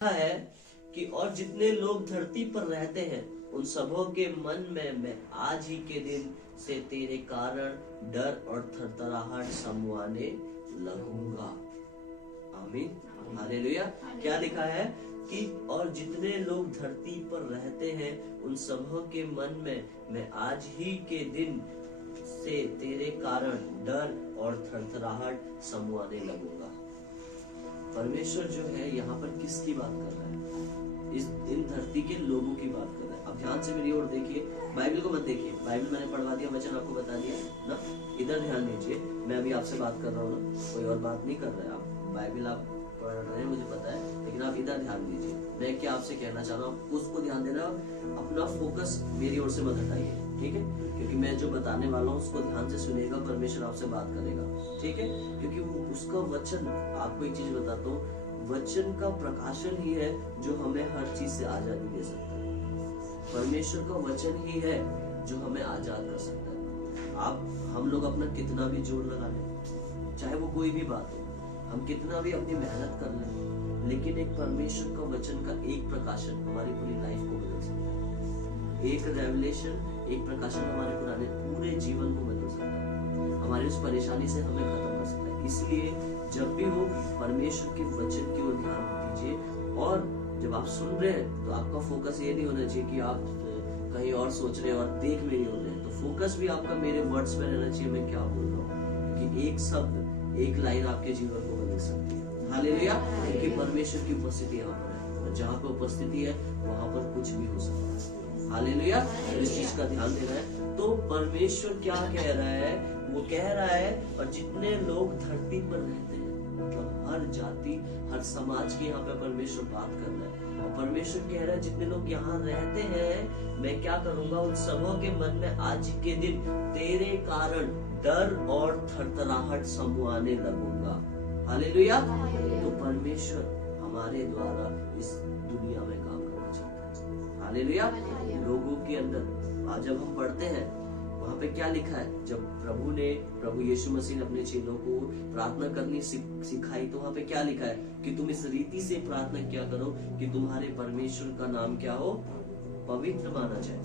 है कि और जितने लोग धरती पर रहते हैं उन सबों के मन में मैं आज ही के दिन से तेरे कारण डर और थरथराहट समवाने लगूंगा। आमीन, हालेलुया। क्या लिखा है कि और जितने लोग धरती पर रहते हैं उन सबों के मन में मैं आज ही के दिन से तेरे कारण डर और थरथराहट समवाने लगूंगा। परमेश्वर जो है यहाँ पर किसकी बात कर रहा है? इन धरती के लोगों की बात कर रहा है। अब ध्यान से मेरी ओर देखिए, बाइबल को मत देखिए, बाइबल मैंने पढ़वा दिया, वचन आपको बता दिया ना। इधर ध्यान दीजिए, मैं अभी आपसे बात कर रहा हूँ ना, कोई और बात नहीं कर रहे हैं आप। बाइबल आप पढ़ रहे हैं मुझे पता है, लेकिन आप इधर ध्यान दीजिए। मैं क्या आपसे कहना चाह रहा हूँ उसको ध्यान देना, अपना फोकस मेरी ओर से मत हटाइए, ठीक है? क्योंकि मैं जो बताने वाला हूँ उसको ध्यान से सुनिएगा, परमेश्वर आपसे बात करेगा, ठीक है? क्योंकि उसका वचन, आपको एक चीज बताता हूँ, वचन का प्रकाशन ही है जो हमें हर चीज से आजादी दे सकता है। परमेश्वर का वचन ही है जो हमें आजाद कर सकता है। आप हम लोग अपना कितना भी जोर लगा लें, चाहे वो कोई भी बात हो, हम कितना भी अपनी मेहनत कर लें, लेकिन एक परमेश्वर का वचन का एक प्रकाशन हमारी पूरी लाइफ को बदल सकता है। एक रेवलेशन, एक प्रकाशन हमारे पूरे जीवन को बदल सकता है, हमारी उस परेशानी से हमें खत्म कर सकता है। इसलिए जब भी हो परमेश्वर के वचन की ओर ध्यान दीजिए, और जब आप सुन रहे हैं तो आपका फोकस ये नहीं होना चाहिए कि आप कहीं और सोच रहे हैं और देख मेरी ओर रहे हैं। तो फोकस भी आपका मेरे वर्ड्स पे रहना चाहिए, मैं क्या बोल रहा हूँ, क्योंकि एक शब्द, एक लाइन आपके जीवन को बदल सकती है। हालेलुया। क्योंकि परमेश्वर की उपस्थिति यहाँ पर है, और जहाँ पर उपस्थिति है वहां पर कुछ भी हो सकता है। हालेलुया। इस चीज का ध्यान देना है। तो परमेश्वर क्या कह रहा है? वो कह रहा है और जितने लोग धरती पर रहते हैं, मतलब हर जाति, हर समाज की यहाँ पे परमेश्वर बात कर रहा है। और परमेश्वर कह रहा है जितने लोग यहाँ रहते हैं मैं क्या करूंगा, उन सबों के मन में आज के दिन तेरे कारण डर और थरथराहट समवाने लगूंगा। हालेलुया। तो परमेश्वर हमारे द्वारा इस दुनिया में काम करना चाहता है। हालेलुया। लोगों के अंदर आज जब हम पढ़ते हैं वहां पे क्या लिखा है, जब प्रभु यीशु मसीह ने अपने चेलों को प्रार्थना करनी सिखाई, तो वहां पे क्या लिखा है कि तुम इस रीति से प्रार्थना किया करो कि तुम्हारे परमेश्वर का नाम क्या हो, पवित्र माना जाए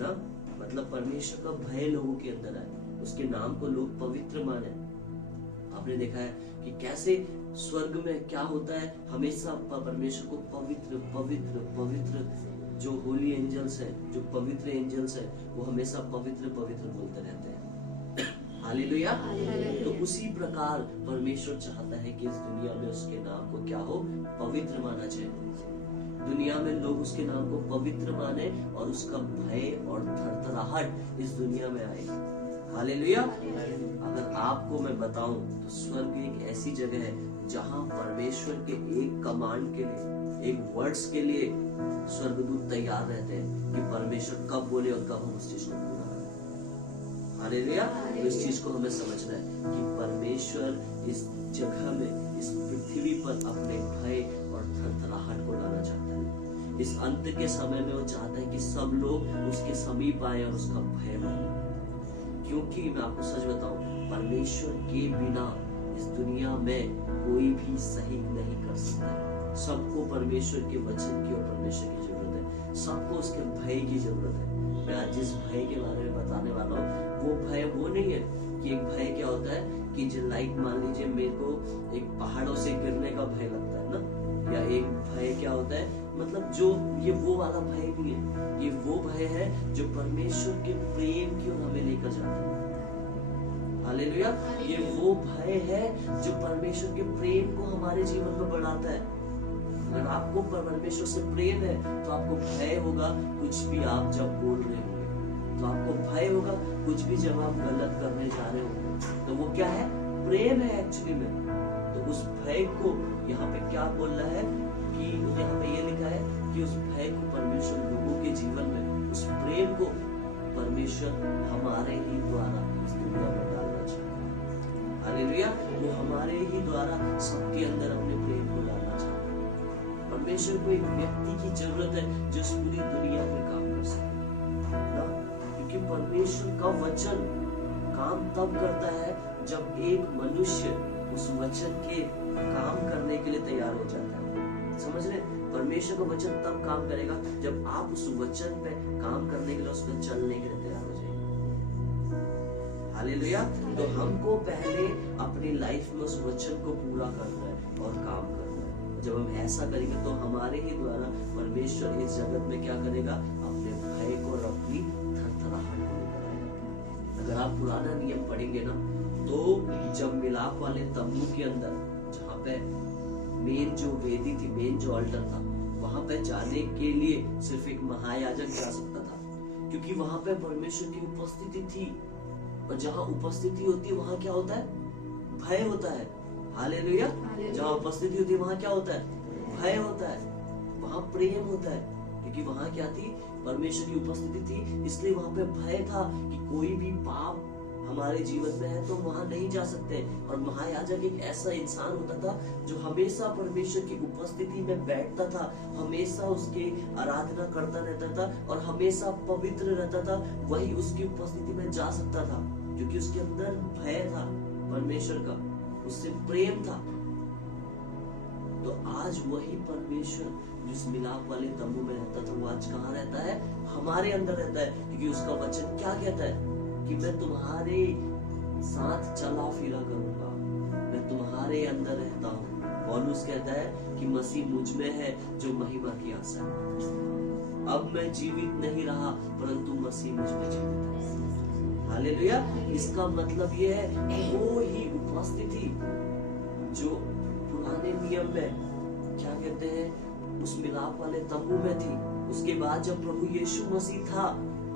ना। मतलब परमेश्वर का भय लोगों के अंदर है, उसके नाम को लोग पवित्र माने। आपने देखा है कि कैसे स्वर्ग में क्या होता है, हमेशा परमेश्वर को पवित्र पवित्र पवित्र, जो होली एंजल्स है, जो पवित्र एंजल्स है, वो हमेशा पवित्र पवित्र बोलते रहते हैं। हालेलुया। तो उसी प्रकार परमेश्वर चाहता है कि इस दुनिया में उसके नाम को क्या हो, पवित्र माना जाए। दुनिया में लोग उसके नाम को पवित्र माने और उसका भय और थरथराहट इस दुनिया में आए। हालेलुया। अगर आपको मैं बताऊं तो स्वर्ग एक ऐसी जगह है जहां परमेश्वर के एक कमांड के लिए, एक वर्ड्स के लिए स्वर्गदूत तैयार रहते हैं कि परमेश्वर कब बोले और कब हम उस चीज को पूरा करें। हालेलुया। तो इस चीज को हमें समझना है कि परमेश्वर इस जगह में, इस पृथ्वी पर अपने भय और थरथराहट को लाना चाहता है। इस अंत के समय में वो चाहता है कि सब लोग उसके समीप आए और उसका भय माने। क्योंकि मैं आपको सच बताऊं, परमेश्वर के बिना इस दुनिया में कोई भी सही नहीं कर सकता। सबको परमेश्वर के वचन की और परमेश्वर की जरूरत है, सबको उसके भय की जरूरत है। मैं आज जिस भय के बारे में बताने वाला हूँ वो भय वो नहीं है कि एक भय क्या होता है कि जो लाइक मान लीजिए मेरे को एक पहाड़ों से गिरने का भय लगता है ना, या एक भय क्या होता है, मतलब जो ये वो वाला भय नहीं है, ये वो भय है जो परमेश्वर के प्रेम की ओर हमें लेकर जाता है। हालेलुया। ये वो भय है जो परमेश्वर के प्रेम को हमारे जीवन में बढ़ाता है। अगर आपको परमेश्वर से प्रेम है तो आपको भय होगा कुछ भी आप जब बोल रहे होंगे, तो आपको भय होगा कुछ भी जब आप गलत करने जा रहे होंगे। तो वो क्या है, प्रेम है एक्चुअली में। तो उस भय को यहाँ पे क्या बोल रहा है कि यहाँ पे ये लिखा है कि उस भय को परमेश्वर लोगों के जीवन में, उस प्रेम को परमेश्वर हमारे ही द्वारा इस दुनिया में डालना चाहता है। हालेलुया। वो हमारे ही द्वारा सबके अंदर अपने प्रेम को डालना चाहता है। परमेश्वर को एक व्यक्ति की जरूरत है जो इस पूरी दुनिया में काम कर सके ना, क्योंकि परमेश्वर का वचन काम तब करता है जब एक मनुष्य उस वचन के काम करने के लिए तैयार हो जाता है। समझ रहे? परमेश्वर का वचन तब काम करेगा जब आप उस वचन पे काम करने के लिए, उस पर चलने के लिए तैयार हो जाइए। हालेलुया। तो हमको पहले अपनी लाइफ में उस वचन को पूरा करना है और काम करना है। जब हम ऐसा करेंगे तो हमारे ही द्वारा परमेश्वर इस जगत में क्या करेगा, अपने भय को और अपनी थरथराहट को लेकर आएगा। अगर आप पुराना नियम पढ़ेंगे ना, तो जब मिलाप वाले तंबू के अंदर, जहाँ पे मेन जो वेदी थी, मेन जो अल्टर था, वहां पे जाने के लिए सिर्फ एक महायाजक जा सकता था, क्योंकि वहां पे परमेश्वर की उपस्थिति थी। और जहाँ उपस्थिति होती है वहां क्या होता है, भय होता है। हालेलुया। जहाँ उपस्थिति होती है वहां क्या होता है, भय होता है, वहां प्रेम होता है, क्योंकि वहां क्या थी, परमेश्वर की उपस्थिति थी। इसलिए वहां पे भय था कि कोई भी पाप हमारे जीवन में है तो वहां नहीं जा सकते। और महायाजक एक ऐसा इंसान होता था जो हमेशा परमेश्वर की उपस्थिति में बैठता था, हमेशा उसकी आराधना करता रहता था और हमेशा पवित्र रहता था। वही उसकी उपस्थिति में जा सकता था, क्योंकि उसके अंदर भय था परमेश्वर का, उससे प्रेम था। तो आज वही परमेश्वर जिस मिलाप वाले तंबू में रहता था, वो आज कहाँ रहता है, हमारे अंदर रहता है। क्योंकि उसका वचन क्या कहता है कि मैं तुम्हारे साथ चला फिरा करूंगा, मैं तुम्हारे अंदर रहता हूँ। पौलुस कहता है कि मसीह मुझ में है जो महिमा की आशा है। अब मैं जीवित नहीं रहा, परंतु मसीह मुझ में जीवित है। हालेलुया। इसका मतलब ये है वो ही उपस्थिति जो पुराने नियम में क्या कहते हैं, उस मिलाप वाले तंबू में थी। उसके बाद जब प्रभु यीशु मसीह था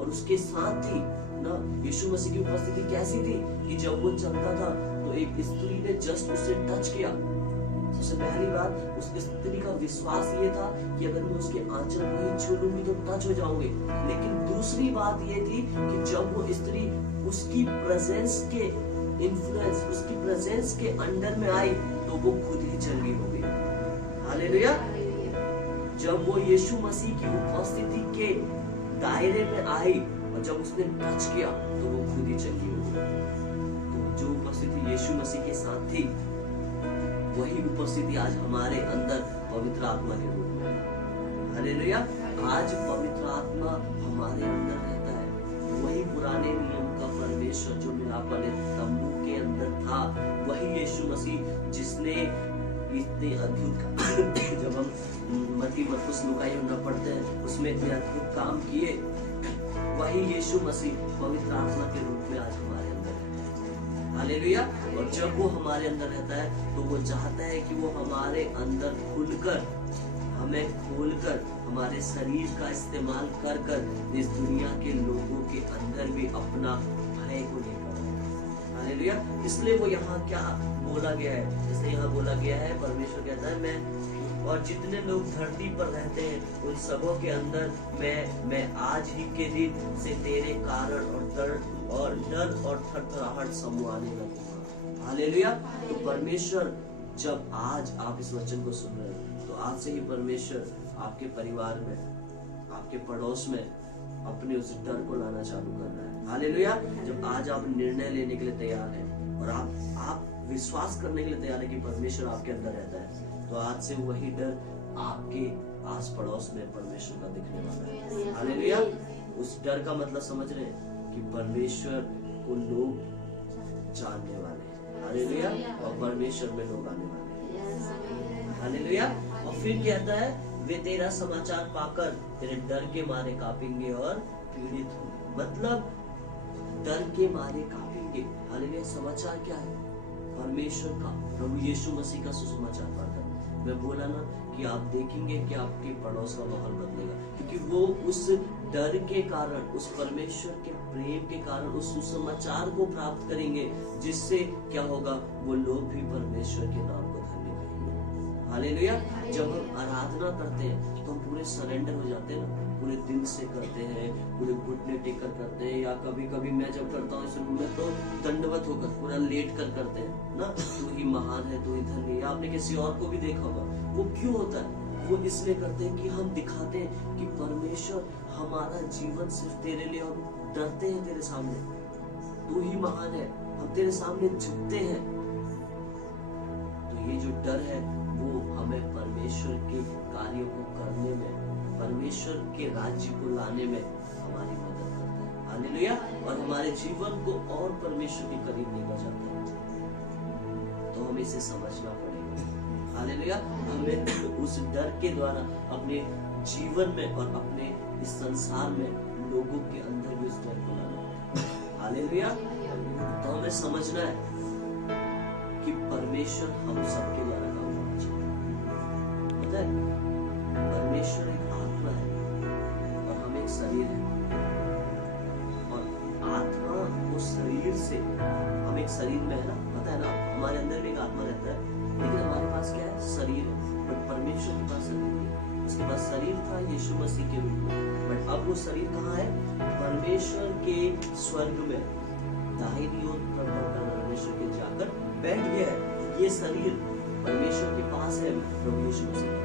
और उसके साथ थी ना, यीशु मसीह की उपस्थिति कैसी थी कि जब वो चलता था तो एक स्त्री ने जस्ट उसे टच किया। सबसे पहली बात, उस स्त्री का विश्वास ये था कि अगर मैं उसके आंचल को ही छू लूंगी तो टच हो जाऊंगी। लेकिन दूसरी बात ये थी कि जब वो स्त्री उसकी प्रेजेंस के इन्फ्लुएंस, उसकी प्रेजेंस के अंडर में आई तो वो खुद ही चंगी हो गई। हालेलुया। जब वो यीशु मसीह की उपस्थिति के दायरे में आई और जब उसने टच किया तो वो खुद ही चंगी हो गई। तो जो उपस्थिति यीशु मसीह के साथ थी, वही उपस्थिति आज हमारे अंदर पवित्र आत्मा के रूप में है। हालेलुया। आज पवित्र आत्मा हमारे अंदर रहता है। वही पुराने नियम का परमेश्वर जो मिलाप वाले तंबू के अंदर था, वही यीशु मसीह जिसने इतने अद्भुत जब हम मत्ती मरकुस लूका यूहन्ना पढ़ते हैं, उसमें इतने अद्भुत काम किए, वही यीशु मसीह पवित्र आत्मा के रूप में आज हमारे अंदर रहता है। हालेलुया। और जब वो हमारे अंदर रहता है तो वो चाहता है कि वो हमारे अंदर खुलकर, हमें खोलकर, हमारे शरीर का इस्तेमाल कर कर इस दुनिया के लोगों के अंदर भी अपना भय को लेकर आए। हालेलुया। इसलिए वो यहाँ क्या बोला गया है, इसलिए यहाँ बोला गया है, परमेश्वर कहता है मैं और जितने लोग धरती पर रहते हैं उन सबों के अंदर मैं आज ही के दिन से तेरे कारण और डर और थरथराहट समूहने लगूंगा। हालेलुया। तो परमेश्वर जब आज आप इस वचन को सुन रहे हैं, तो आज से ही परमेश्वर आपके परिवार में, आपके पड़ोस में अपने उस डर को लाना चालू कर रहा है। हालेलुया। जब आज आप निर्णय लेने के लिए तैयार हैं और आप विश्वास करने के लिए तैयार है कि परमेश्वर आपके अंदर रहता है, तो आज से वही डर आपके आस पड़ोस में परमेश्वर का दिखने वाला है। हालेलुया। उस डर का मतलब समझ रहे हैं कि परमेश्वर को लोग जानने वाले हैं। हालेलुया। और परमेश्वर में लोग आने वाले हैं। हालेलुया। और फिर कहता है वे तेरा समाचार पाकर तेरे डर के मारे कांपेंगे और पीड़ित होंगे। मतलब डर के मारे कांपेंगे। हालेलुया। समाचार क्या है? परमेश्वर का, प्रभु यीशु मसीह का सुसमाचार पाकर। मैं बोला ना कि आप देखेंगे कि आपके पड़ोस का माहौल बदलेगा, क्योंकि वो उस डर के कारण, उस परमेश्वर के प्रेम के कारण उस सुसमाचार को प्राप्त करेंगे, जिससे क्या होगा, वो लोग भी परमेश्वर के नाम को धन्य करेंगे। हालेलुया। जब हम आराधना करते हैं तो हम पूरे सरेंडर हो जाते हैं ना, पूरे दिल से करते हैं, पूरे घुटने टेक कर करते हैं, या कभी कभी मैं जब करता हूँ इस रूम में तो दंडवत होकर पूरा लेट कर करते हैं ना, तू ही महान है, तू ही धन्य। आपने किसी और को भी देखा होगा। वो क्यों होता है? वो इसलिए करते हैं कि हम दिखाते हैं कि परमेश्वर हमारा जीवन सिर्फ तेरे लिए, हम डरते हैं तेरे सामने, तू ही महान है, हम तेरे सामने झुकते हैं। तो ये जो डर है वो हमें परमेश्वर परमेश्वर के कार्यों को करने में, परमेश्वर के राज्य को लाने में हमारी मदद करता है। हालेलुया। और हमारे जीवन को और परमेश्वर के करीब लेकर जाता है। तो हमें इसे समझना पड़ेगा। हालेलुया। हमें उस डर के द्वारा अपने जीवन में और अपने इस संसार में लोगों के अंदर भी उस डर को लाना है। हालेलुया। तो हमें समझना है कि परमेश्वर हम सबके द्वारा काम करना चाहिए। पता है, परमेश्वर एक आत्मा है और हम एक शरीर है। और आत्मा को शरीर से, हम एक शरीर में है ना, पता है ना, हमारे अंदर भी एक आत्मा रहता है, लेकिन हमारे पास क्या है? शरीर है। बट परमेश्वर के पास शरीर नहीं है। उसके पास शरीर था यीशु मसीह के रूप में, बट अब वो शरीर कहाँ है? परमेश्वर के स्वर्ग में दाहिनी ओर परमेश्वर के जाकर बैठ गया है। ये शरीर परमेश्वर के पास है, प्रभु यीशु मसीह।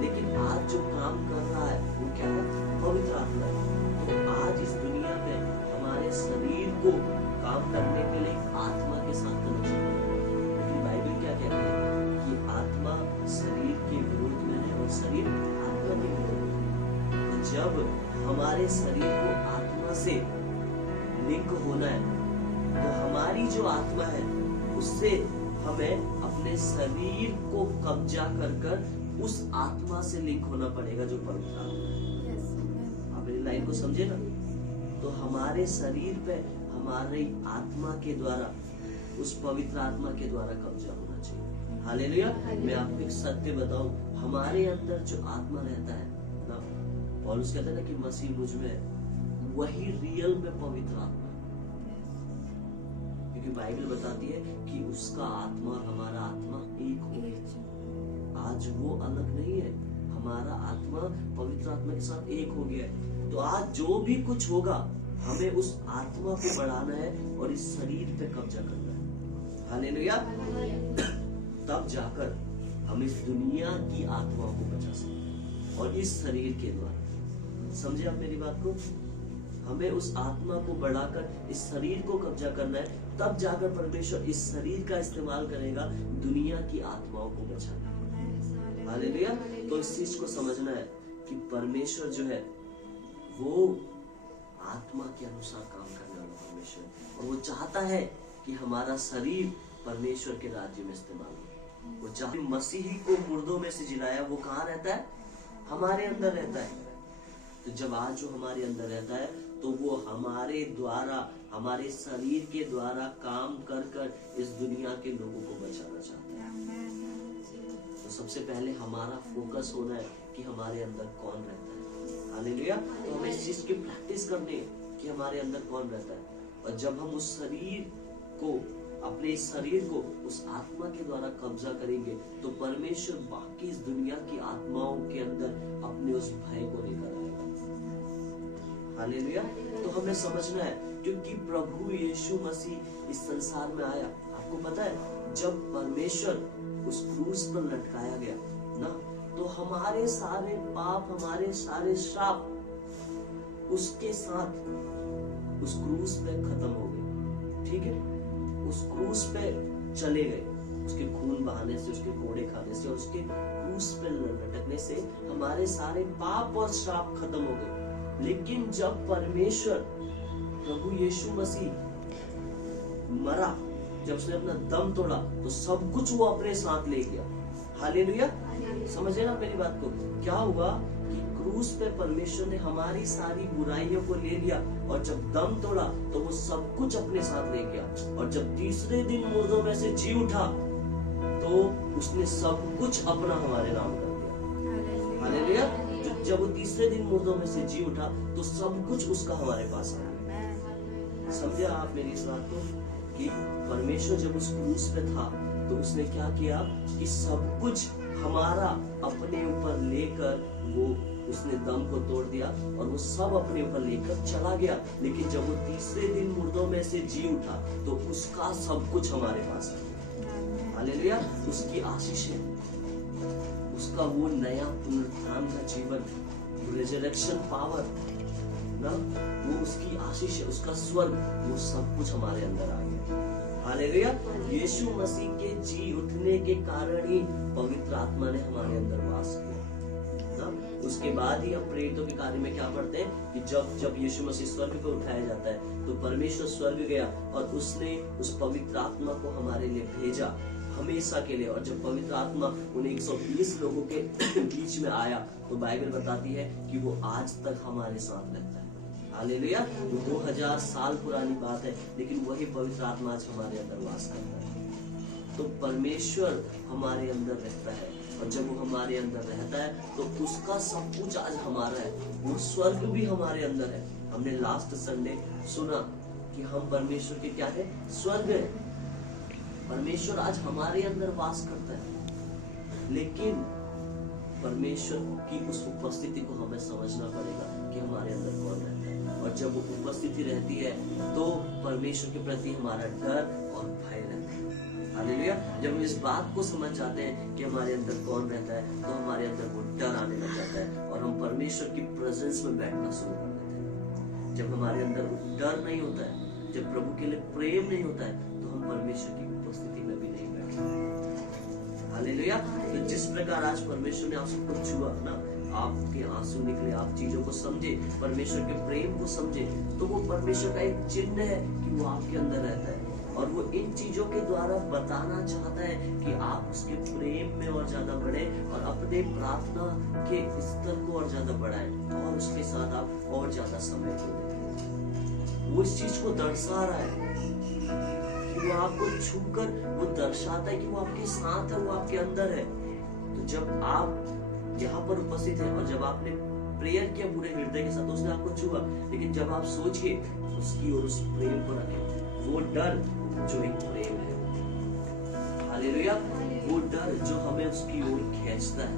लेकिन आज जो काम कर रहा है वो क्या है? पवित्र आत्मा है। तो आज इस दुनिया में हमारे शरीर को काम करने के लिए आत्मा के साथ कनेक्शन है। लेकिन बाइबल क्या कहती है कि आत्मा शरीर के विरोध में है और शरीर आत्मा के विरोध में। तो जब हमारे शरीर को आत्मा से लिंक होना है, तो हमारी जो आत्मा है उससे हमें अपने शरीर को कब्जा कर उस आत्मा से लिंक होना पड़ेगा जो पवित्र आत्मा है। आप मेरी लाइन को समझे ना? तो हमारे शरीर पे हमारी आत्मा के द्वारा, उस पवित्र आत्मा के द्वारा कब्जा होना चाहिए। हालेलुया। मैं आपको एक सत्य बताऊं, हमारे अंदर जो आत्मा रहता है ना, पौलुस कहता है ना कि मसीह मुझ में है, वही रियल में पवित्र आत्मा है। क्योंकि बाइबल बताती है कि उसका आत्मा और हमारा आत्मा एक हो गया। आज वो अलग नहीं है, हमारा आत्मा पवित्र आत्मा के साथ एक हो गया है। तो आज जो भी कुछ होगा, हमें उस आत्मा को बढ़ाना है और इस शरीर पे कब्जा करना है। हालेलुया। तब जाकर हम इस दुनिया की आत्माओं को बचा सकते हैं, और इस शरीर के द्वारा। समझे आप मेरी बात को? हमें उस आत्मा को बढ़ाकर इस शरीर को कब्जा करना है, तब जाकर परमेश्वर इस शरीर का इस्तेमाल करेगा दुनिया की आत्माओं को बचाने। हालेलुया। तो इस चीज को समझना है कि परमेश्वर जो है वो आत्मा के अनुसार काम करने वाला परमेश्वर, और वो चाहता है कि हमारा शरीर परमेश्वर के राज्य में इस्तेमाल हो। वो चाहते मसीही को मुर्दों में से जिलाया, वो कहाँ रहता है? हमारे अंदर रहता है। तो जब आज जो हमारे अंदर रहता है, तो वो हमारे द्वारा, हमारे शरीर के द्वारा काम कर इस दुनिया के लोगों को बचाना चाहता है। तो सबसे पहले हमारा फोकस होना है कि हमारे अंदर कौन रहता है। हालेलुया। तो हमें इस चीज की प्रैक्टिस करनी है कि हमारे अंदर कौन रहता है। और जब हम उस शरीर को, अपने इस शरीर को उस आत्मा के द्वारा कब्जा करेंगे, तो परमेश्वर बाकी इस दुनिया की आत्माओं के अंदर अपने उस भय को लेकर आएगा। हालेलुया। तो हमें समझना है, क्योंकि प्रभु यीशु मसीह इस संसार में आया। आपको पता है, जब परमेश्वर उस क्रूस पर लटकाया गया ना, तो हमारे सारे पाप, हमारे सारे श्राप उसके साथ उस क्रूस पे खत्म हो गए। ठीक है, उस क्रूस पे चले गए, उसके खून बहाने से, उसके कोड़े खाने से और उसके क्रूस पे लटकने से हमारे सारे पाप और श्राप खत्म हो गए। लेकिन जब परमेश्वर, प्रभु यीशु मसीह मरा, जब उसने अपना दम तोड़ा, तो सब कुछ वो अपने साथ ले गया। हालेलुया। समझे ना मेरी बात को? क्या हुआ कि क्रूस पे परमेश्वर ने हमारी सारी बुराइयों को ले लिया, और जब दम तोड़ा तो वो सब कुछ अपने साथ ले गया। और जब तीसरे दिन मुर्दों में से जी उठा, तो उसने सब कुछ अपना हमारे नाम कर दिया। हालेलुया। जब वो तीसरे दिन मुर्दों में से जी उठा, तो सब कुछ उसका हमारे पास आया। समझे आप मेरी इस बात को? कि परमेश्वर जब उस क्रूस पे था, तो उसने क्या किया कि सब कुछ हमारा अपने ऊपर लेकर, वो उसने दम को तोड़ दिया और वो सब अपने ऊपर लेकर चला गया। लेकिन जब वो तीसरे दिन मुर्दों में से जी उठा, तो उसका सब कुछ हमारे पास है। हालेलुया। उसकी आशीषें, उसका वो नया पुनरुत्थान का जीवन, रिजरेक्शन पावर ना, वो उसकी आशीष है, उसका स्वर्ग, वो सब कुछ हमारे अंदर आ गया। हालेलुया। यीशु मसीह के जी उठने के कारण ही पवित्र आत्मा ने हमारे अंदर वास किया। उसके बाद ही हम प्रेरितों के कार्य में क्या पढ़ते हैं कि जब यीशु मसीह स्वर्ग को उठाया जाता है तो परमेश्वर स्वर्ग गया और उसने उस पवित्र आत्मा को हमारे लिए भेजा हमेशा के लिए। और जब पवित्र आत्मा उन 120 लोगों के बीच में आया तो बाइबल बताती है कि वो आज तक हमारे साथ रहता है। हालेलुया। 2000 साल पुरानी बात है, लेकिन वही पवित्र आत्मा आज हमारे अंदर वास करता है। तो परमेश्वर हमारे अंदर रहता है और जब वो हमारे अंदर रहता है तो उसका सब कुछ आज हमारा है। वो स्वर्ग भी हमारे अंदर है। हमने लास्ट संडे सुना कि हम परमेश्वर के क्या है, स्वर्ग है। परमेश्वर आज हमारे अंदर वास करता है, लेकिन परमेश्वर की उस उपस्थिति को हमें समझना पड़ेगा कि हमारे अंदर कौन रहता है। और जब वो उपस्थिति रहती है तो परमेश्वर के प्रति हमारा डर और भय रहता है। हालेलुया। जब हम इस बात को समझ जाते हैं कि हमारे अंदर कौन रहता है तो हमारे अंदर वो डर आने लग जाता है और हम परमेश्वर की प्रेजेंस में बैठना शुरू कर देते हैं। जब हमारे अंदर डर नहीं होता है, जब प्रभु के लिए प्रेम नहीं होता है, तो हम परमेश्वर की उपस्थिति में भी नहीं बैठते। हालेलुया। तो जिस प्रकार आज परमेश्वर ने आपको छुआ ना, आपके आंसू निकले, आप चीजों को समझे, परमेश्वर के प्रेम को समझे, तो वो परमेश्वर का एक चिन्ह है कि वो आपके अंदर रहता है और वो इन चीजों के द्वारा बताना चाहता है कि आप उसके प्रेम में और ज्यादा बढ़े और अपने प्रार्थना के स्तर को और ज्यादा बढ़ाएं और उसके साथ आप और ज्यादा समय दें। वो इस चीज को दर्शा रहा है कि वो आपको छूकर वो दर्शाता है कि वो आपके साथ है, वो आपके अंदर है। तो जब आप यहाँ पर उपस्थित हैं और जब आपने प्रेयर किया पूरे हृदय के साथ, तो उसने आपको छुआ, लेकिन जब आप सोचिए उसकी और उस प्रेम को रखें, वो डर जो एक प्रेम है। हालेलुया। वो डर जो हमें उसकी ओर खींचता है।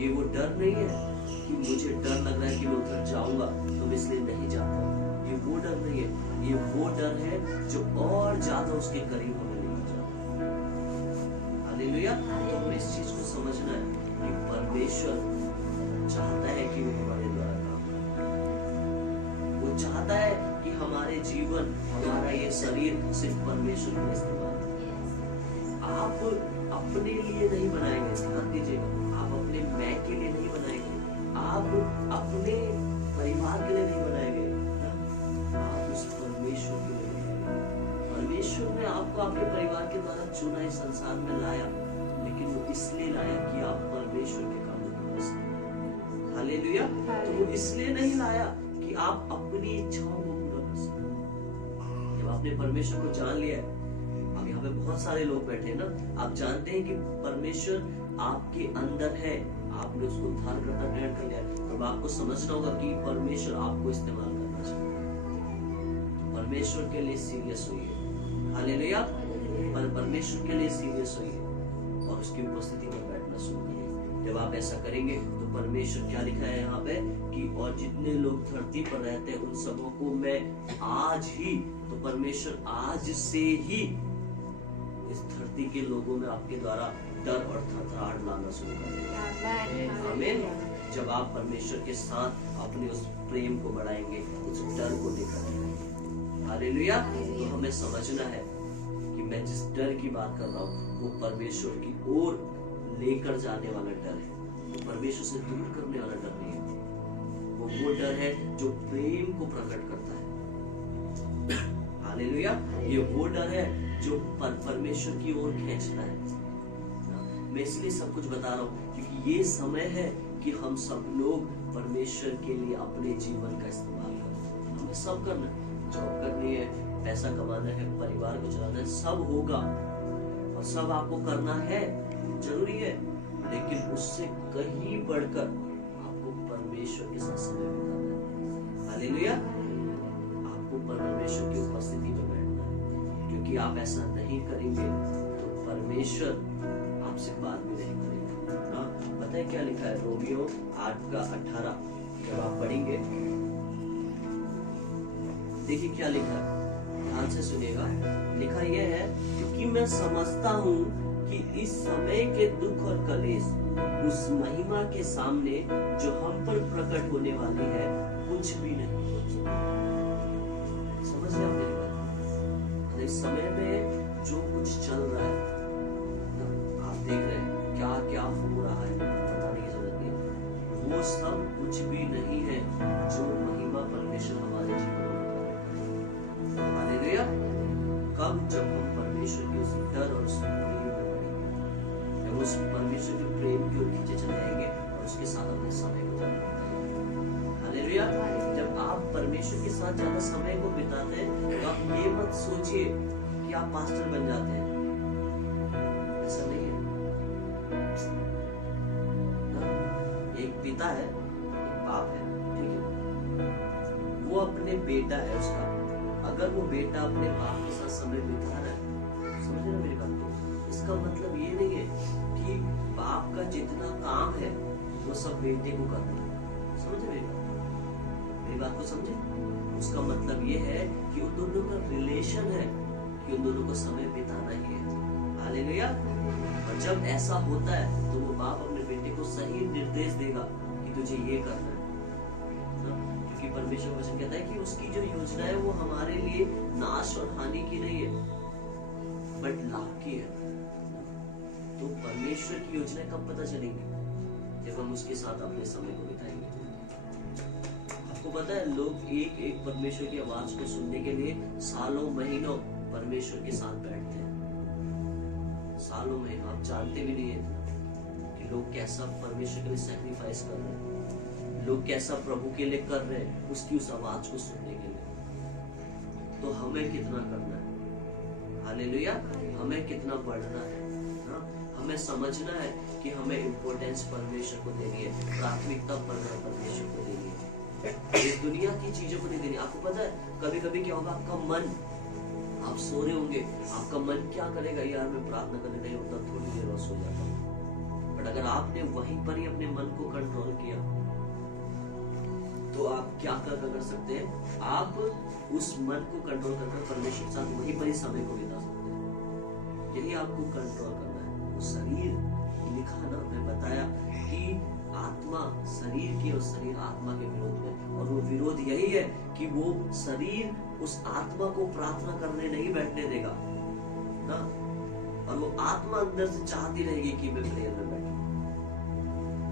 ये वो डर नहीं है कि मुझे डर लग रहा है कि मैं उधर जाऊंगा तो मैं इसलिए नहीं जाता हूँ। ये वो डर नहीं है, ये वो डर है जो और ज्यादा उसके करीब हमें लेके जाता है। हालेलुया। तो हमें इस चीज को समझना है कि परमेश्वर चाहता है कि वो हमारे द्वारा काम करे। वो चाहता है कि हमारे जीवन, हमारा ये शरीर सिर्फ परमेश्वर का इस्तेमाल है। आप अपने लिए नहीं बनाएंगे, ध्यान दीजिएगा, आप अपने मैं के लिए नहीं बनाएंगे, आप अपने परिवार के लिए नहीं बनाएंगे, आप उस परमेश्वर के लिए बनाएंगे। परमेश्वर ने आपको आपके परिवार के द्वारा चुना, इस संसार में लाया, लेकिन वो इसलिए लाया कि आप परमेश्वर के कामों को कर सकें। हालेलुया। तो वो इसलिए नहीं लाया कि आप अपनी इच्छाओं को पूरा कर सकें। जब आपने परमेश्वर को जान लिया, अब यहाँ पे बहुत सारे लोग बैठे हैं ना, आप जानते हैं कि परमेश्वर आपके अंदर है, आपने उसको उद्धारकर्ता ग्रहण कर लिया, अब आपको समझना होगा कि परमेश्वर आपको इस्तेमाल करना चाहिए। परमेश्वर के लिए सीरियस होइए। हालेलुया। परमेश्वर के लिए सीरियस होइए और उसकी उपस्थिति में बैठना शुरू करिए। जब आप ऐसा करेंगे तो परमेश्वर क्या लिखा है यहाँ पे कि और जितने लोग धरती पर रहते हैं उन सबों को मैं आज ही, तो परमेश्वर आज से ही इस धरती के लोगों में आपके द्वारा डर और थरथराहट लाना शुरू करेगा। आमीन। जब आप परमेश्वर के साथ अपने उस प्रेम को बढ़ाएंगे, उस डर को लेकर, हालेलुया। तो हमें समझना है कि मैं जिस डर की बात कर रहा हूँ वो परमेश्वर की ओर लेकर जाने वाला डर है, वो परमेश्वर से दूर करने वाला डर नहीं है। वो डर है जो प्रेम को प्रकट करता है। हालेलुया। ये वो डर है जो परमेश्वर की ओर खींचता है। मैं इसलिए सब कुछ बता रहा हूँ क्योंकि ये समय है कि हम सब लोग परमेश्वर के लिए अपने जीवन का इस्तेमाल करें। हमें सब करना है, जॉब करनी है, पैसा कमाना है, परिवार को चलाना है, सब होगा और सब आपको करना है, जरूरी है, लेकिन उससे कहीं बढ़कर आपको परमेश्वर के साथ समय बिताना है। हालेलुया। आपको परमेश्वर की उपस्थिति में बैठना है, क्योंकि आप ऐसा नहीं करेंगे तो परमेश्वर आपसे बात भी नहीं करेगा। हाँ, बताए क्या लिखा है रोमियो 8:18, जब आप पढ़ेंगे देखिए क्या लिखा है, ध्यान से सुनिएगा। लिखा यह है क्योंकि मैं समझता हूँ कि इस समय के दुख और कलेश उस महिमा के सामने जो हम पर प्रकट होने वाली है कुछ भी नहीं। समझ रहे आप मेरी बात? इस समय में जो कुछ चल रहा है ना, आप देख रहे हैं क्या क्या हो रहा है, बताने की जरूरत नहीं, वो सब कुछ भी नहीं है जो महिमा परमेश्वर हमारे जीवन में कर रहा है। हालेलुया। कब? जब हम परमेश्वर के उस डर और उस प्रेम में बढ़ेंगे, जब उस परमेश्वर के प्रेम की ओर खींचे चले जाएंगे और उसके साथ अपने समय को जाने देंगे। हालेलुया। जब आप परमेश्वर के साथ ज्यादा समय को बिताते हैं तो आप ये मत सोचिए कि आप पास्टर बन जाते हैं, ऐसा नहीं है ना। एक पिता है, एक बाप है, ठीक है, वो अपने बेटा है उसका, अगर वो बेटा अपने बाप के साथ समय बिता रहा है, समझ रहे हो मेरी बात को, इसका मतलब ये नहीं है कि बाप का जितना काम है वो सब बेटे को करना है। समझ रहे मेरी बात को समझे? उसका मतलब ये है कि उन दोनों का रिलेशन है कि उन दोनों को समय बिताना ही है। हालेलुया। और जब ऐसा होता है तो वो बाप अपने बेटे को सही निर्देश देगा कि तुझे ये करना है, क्योंकि परमेश्वर वचन कहता है कि उसकी जो योजना है वो हमारे लिए नाश और हानि की नहीं है बट लाभ की है। तो परमेश्वर की योजना कब पता चलेंगी? जब हम उसके साथ अपने समय को बिताएंगे। आपको पता है लोग एक एक परमेश्वर की आवाज को सुनने के लिए सालों महीनों परमेश्वर के साथ बैठते हैं, सालों महीनों। आप जानते भी नहीं है कि लोग कैसा परमेश्वर के लिए सैक्रिफाइस कर रहे हैं, लोग कैसा प्रभु के लिए कर रहे हैं उसकी उस आवाज को सुनने के लिए। तो हमें कितना करना है? हालेलुया। हमें कितना बढ़ना है ना? हमें समझना है कि हमें इम्पोर्टेंस परमेश्वर को देनी है, प्राथमिकता परमेश्वर को देनी है, इस दुनिया की चीजों को नहीं देनी। आपको पता है कभी कभी क्या होगा, आपका मन, आप सो रहे होंगे, आपका मन क्या करेगा, यार मैं प्रार्थना करने नहीं होता, थोड़ी देर और सो जाता हूँ। बट अगर आपने वहीं पर ही अपने मन को कंट्रोल किया तो आप क्या कर सकते हैं? आप उस मन को कंट्रोल कर परमेश्वर के साथ वहीं पर ही समय को बिता सकते हैं। यही आपको कंट्रोल करना है। वो शरीर लिखा ना, मैं बताया कि आत्मा शरीर की और शरीर आत्मा के विरोध में, और वो विरोध यही है कि वो शरीर उस आत्मा को प्रार्थना करने नहीं बैठने देगा ना, और वो आत्मा अंदर से चाहती रहेगी कि मैं प्रेयर में बैठूं।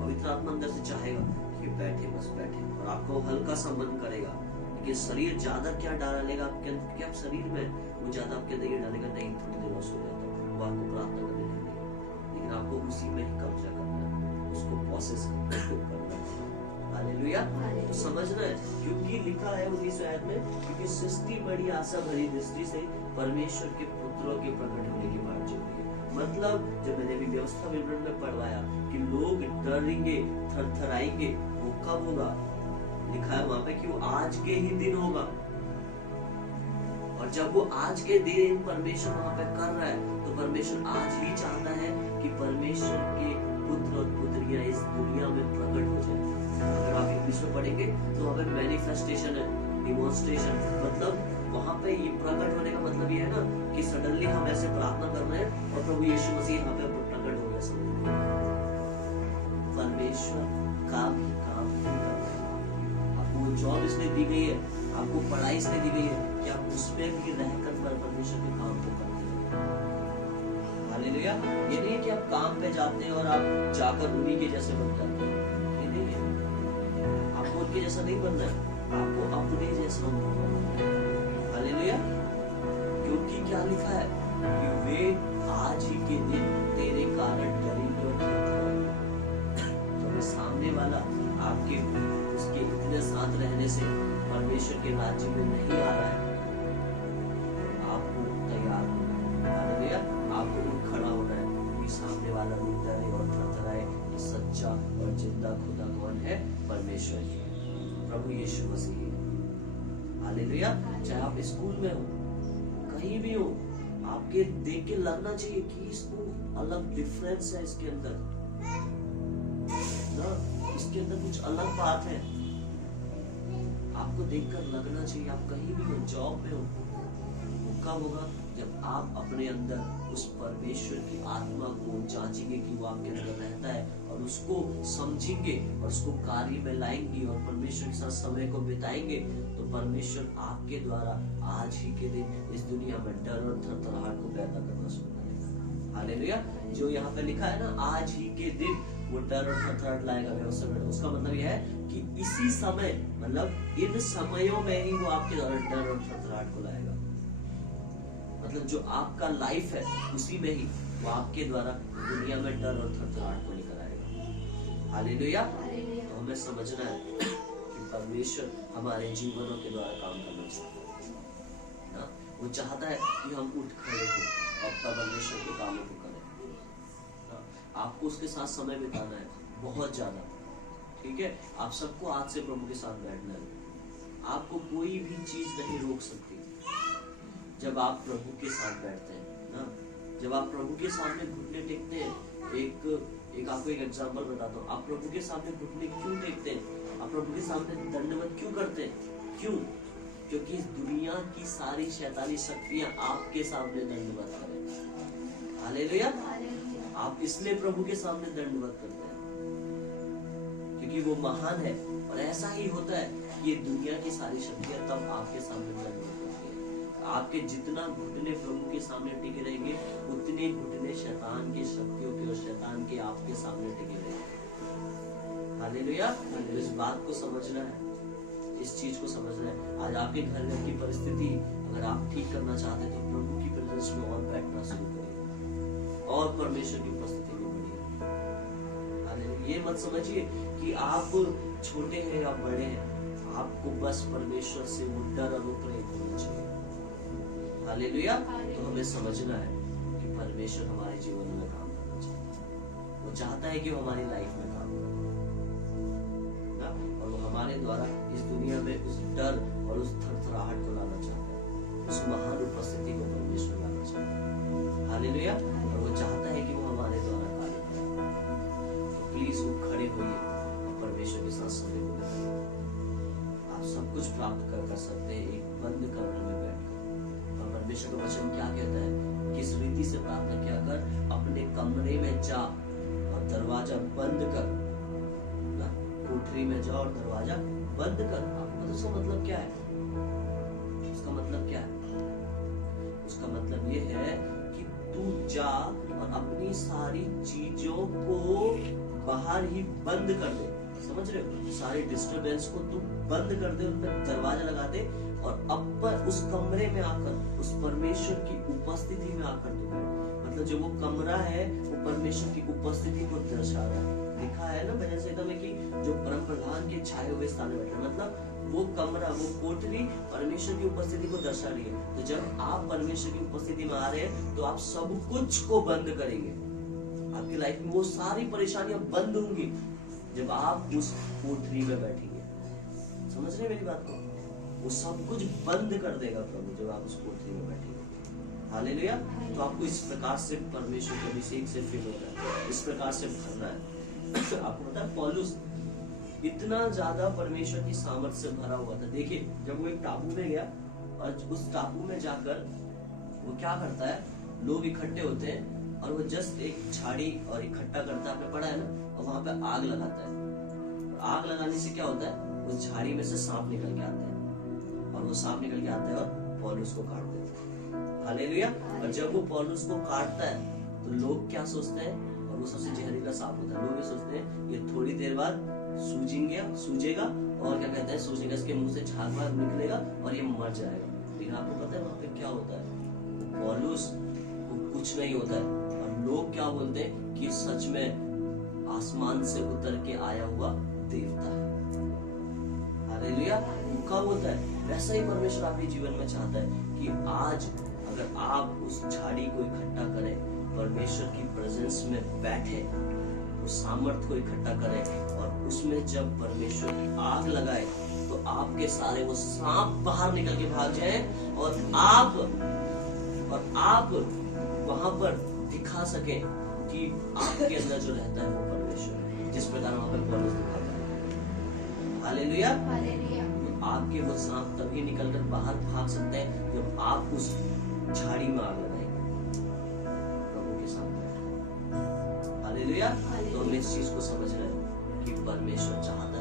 पवित्र आत्मा अंदर से चाहेगा कि बैठे, बस बैठे, और आपको हल्का सा मन करेगा, लेकिन शरीर ज्यादा क्या डालेगा आपके अंदर, क्या शरीर में वो ज्यादा आपके अंदर ये डालेगा, नहीं थोड़ी देर और सो जाता हूँ, वो आपको प्रार्थना करने नहीं देगा। लेकिन आपको उसी में ही कब्जा करना है, उसको प्रोसेस करना है। हालेलुया। तो समझना है, क्योंकि लिखा है 19 आयत में, क्योंकि सृष्टि बड़ी आशा भरी दृष्टि से परमेश्वर के पुत्रों के प्रकट होने की बात चल रही है। मतलब जब मैंने भी व्यवस्था विवरण में पढ़वाया कि लोग डरेंगे, थरथराएंगे, वो कब होगा? लिखा है वहां पे कि वो आज के ही दिन होगा। और जब वो आज के दिन परमेश्वर वहां पे कर रहा है तो परमेश्वर आज ही चाहता है कि परमेश्वर के पुत्र और पुत्रियां इस दुनिया में प्रकट हो जाए। अगर आप इंग्लिश में पढ़ेंगे तो वहां पे मैनिफेस्टेशन है, डिमॉन्स्ट्रेशन, मतलब वहां पे ये प्रकट होने का मतलब ये है ना कि सडनली हम ऐसे प्रार्थना कर रहे हैं और प्रभु यीशु मसीह यहाँ पे प्रकट हो गया। समझ, परमेश्वर का भी काम कर रहा है। आपको जॉब इसलिए दी गई है, आपको पढ़ाई इसलिए दी गई है कि आप उसमें भी रहकर परमेश्वर के काम को करते हैं। हालेलुया। ये नहीं है कि आप काम पे जाते हैं और आप जाकर उन्हीं के जैसे बन जाते हैं, ये नहीं है। आपको उनके जैसा नहीं बनना है, आपको अपने जैसा बनना है। हालेलुया। क्योंकि क्या लिखा है कि वे आज ही के दिन तेरे कारण डरेंगे और थरथराएंगे। तो सामने वाला आपके उसके इतने साथ रहने से परमेश्वर के राज्य में नहीं आ रहा है, आपको तैयार होना है। हालेलुया। आपको उठ खड़ा होना है कि सामने वाला भी डरे और थरथराए कि सच्चा और जिंदा खुदा कौन है? परमेश्वर ही है, प्रभु यीशु मसीह। हालेलुया। चाहे आप स्कूल में हो, कहीं भी हो, आपके देख के लगना चाहिए कि इसको अलग डिफरेंस है, इसके अंदर ना, इसके अंदर कुछ अलग बात है। आपको देखकर लगना चाहिए। आप कहीं भी हो, जॉब में हो, वो कब होगा? जब आप अपने अंदर उस परमेश्वर की आत्मा को जांचेंगे कि वो आपके अंदर रहता है और उसको समझेंगे और उसको कार्य में लाएंगे और परमेश्वर के साथ समय को बिताएंगे, तो परमेश्वर आपके द्वारा आज ही के दिन इस दुनिया में डर और थरथराहट को पैदा करना शुरू करेगा। हालेलुया। जो यहाँ पे लिखा है ना, आज ही के दिन वो डर और थरथराहट लाएगा व्यवस्था में, उसका मतलब यह है कि इसी समय, मतलब इन समयों में ही वो आपके द्वारा डर और थरथराहट को लाएगा। मतलब जो आपका लाइफ है उसी में ही वो आपके द्वारा दुनिया में डर और थरथराहट को लेकर आएगा। हालेलुया। तो हमें समझना है कि परमेश्वर हमारे जीवनों के द्वारा काम करना चाहता है ना। वो चाहता है कि हम उठ खड़े हो और परमेश्वर के कामों को करें। आपको उसके साथ समय बिताना है बहुत ज्यादा, ठीक है। आप सबको आज से प्रभु के साथ बैठना है। आपको कोई भी चीज नहीं रोक सकती जब आप प्रभु के साथ बैठते हैं ना। जब आप प्रभु के सामने घुटने टेकते हैं, एक आपको एक एग्जांपल बताता हूँ। आप प्रभु के सामने घुटने क्यों टेकते हैं? आप प्रभु के सामने दंडवत क्यों करते हैं? क्यों? क्योंकि इस दुनिया की सारी शैतानी शक्तियां आपके सामने दंडवत करें। हालेलुया। आप इसलिए प्रभु के सामने दंडवत करते हैं क्योंकि वो महान है। और ऐसा ही होता है कि ये दुनिया की सारी शक्तियां तब आपके सामने दंडवत करती है। आपके जितना घुटने प्रभु के सामने टिके रहेंगे, उतने घुटने शैतान की शक्तियों के और शैतान के आपके सामने टिके रहेंगे। हालेलुया। इस बात को समझना है, इस चीज को समझना है। आज आपके घर की परिस्थिति अगर आप ठीक करना चाहते हैं तो प्रभु की प्रेजेंस में और बैठना शुरू करिए और परमेश्वर की उपस्थिति में बढ़िए। हालेलुया। ये मत समझिए कि आप छोटे हैं या बड़े हैं, आपको बस परमेश्वर से वो डर और प्रेम होना चाहिए। हालेलुया। तो हमें समझना है कि परमेश्वर हमारे जीवन में काम करना चाहता है। वो चाहता है कि वो हमारी लाइफ में काम करे ना, और वो हमारे द्वारा इस दुनिया में उस डर और उस थरथराहट को लाना चाहता है, उस महान उपस्थिति को परमेश्वर लाना चाहता है। हालेलुया। और वो चाहता है कि वो हमारे द्वारा कार्य करे। तो प्लीज वो खड़े होइए और परमेश्वर के साथ समय बिताइए। आप सब कुछ प्राप्त कर सकते हैं एक बंद कमरे में बैठकर। और परमेश्वर का वचन क्या कहता है? किस रीति से प्रार्थना किया कर? अपने कमरे में जा और दरवाजा बंद कर ना, कोठरी में जा और दरवाजा बंद कर। आपको उसका मतलब क्या है? उसका मतलब क्या है? उसका मतलब ये है कि तू जा और अपनी सारी चीजों को बाहर ही बंद कर दे। समझ रहे हो? सारी डिस्टरबेंस को तू बंद कर दे, उन पर दरवाजा लगा दे और अब उस कमरे में आकर उस परमेश्वर की उपस्थिति में आकर तू बैठ। मतलब जो वो कमरा है वो परमेश्वर की उपस्थिति को दर्शा रहा है। लिखा है ना भजन संहिता में कि जो परम प्रधान के छाए हुए स्थान में बैठे, मतलब वो कमरा, वो कोठरी परमेश्वर की उपस्थिति को दर्शा रही है। तो जब आप परमेश्वर की उपस्थिति में आ रहे हैं तो आप सब कुछ को बंद करेंगे। आपकी लाइफ में वो सारी परेशानियां बंद होंगी जब आप उस कोठरी में बैठेंगे। समझ रहे मेरी बात को? वो सब कुछ बंद कर देगा प्रभु जब आप उस कोठरी में बैठेंगे। हालेलुया। तो आपको इस प्रकार से परमेश्वर के अभिषेक से फिल होना है, इस प्रकार से भरना है। आपको पता है पौलुस इतना ज्यादा परमेश्वर की सामर्थ्य से भरा हुआ था। देखिए जब वो एक टापू में गया और उस टापू में जाकर वो क्या करता है, लोग इकट्ठे होते हैं और वो जस्ट एक झाड़ी और इकट्ठा करता है, आपने पढ़ा है ना, और वहां पे आग लगाता है। आग लगाने से क्या होता है, उस झाड़ी में से सांप निकल के आते हैं और वो सांप निकल के आता है और पौलुस को काट देता है। हालेलुया। और जब वो पौलुस को काटता है तो लोग क्या सोचते हैं, और वो सबसे जहरीला सांप होता है, लोग ये सोचते हैं ये थोड़ी देर बाद सूजेगा और क्या कहते हैं, सूजेगा, इसके मुंह से झाग वाग निकलेगा और ये मर जाएगा। लेकिन आपको पता है वहां पे क्या होता है? पौलुस को कुछ नहीं होता है और लोग क्या बोलते हैं कि सच में आसमान से उतर के आया हुआ देवता है। हालेलुया। कब होता है? वैसा ही परमेश्वर आपके जीवन में चाहता है कि आज अगर आप उस झाड़ी को इकट्ठा करें, परमेश्वर की प्रेजेंस में बैठे, उस सामर्थ को इकट्ठा करें और उसमें जब परमेश्वर की आग लगाए तो आपके सारे वो सांप बाहर निकल के भाग जाए और आप वहां पर दिखा सके कि आपके अंदर जो रहता है वो परमेश्वर है, जिस प्रकार वहां पर पौलुस दिखाता है। हालेलुया। आपके वो सांप तभी निकलकर बाहर भाग सकते हैं जब आप उस झाड़ी में आग लगाएंगे प्रभु के सामने। हालेलुया। तो हम इस चीज को समझ रहे हैं कि परमेश्वर चाहता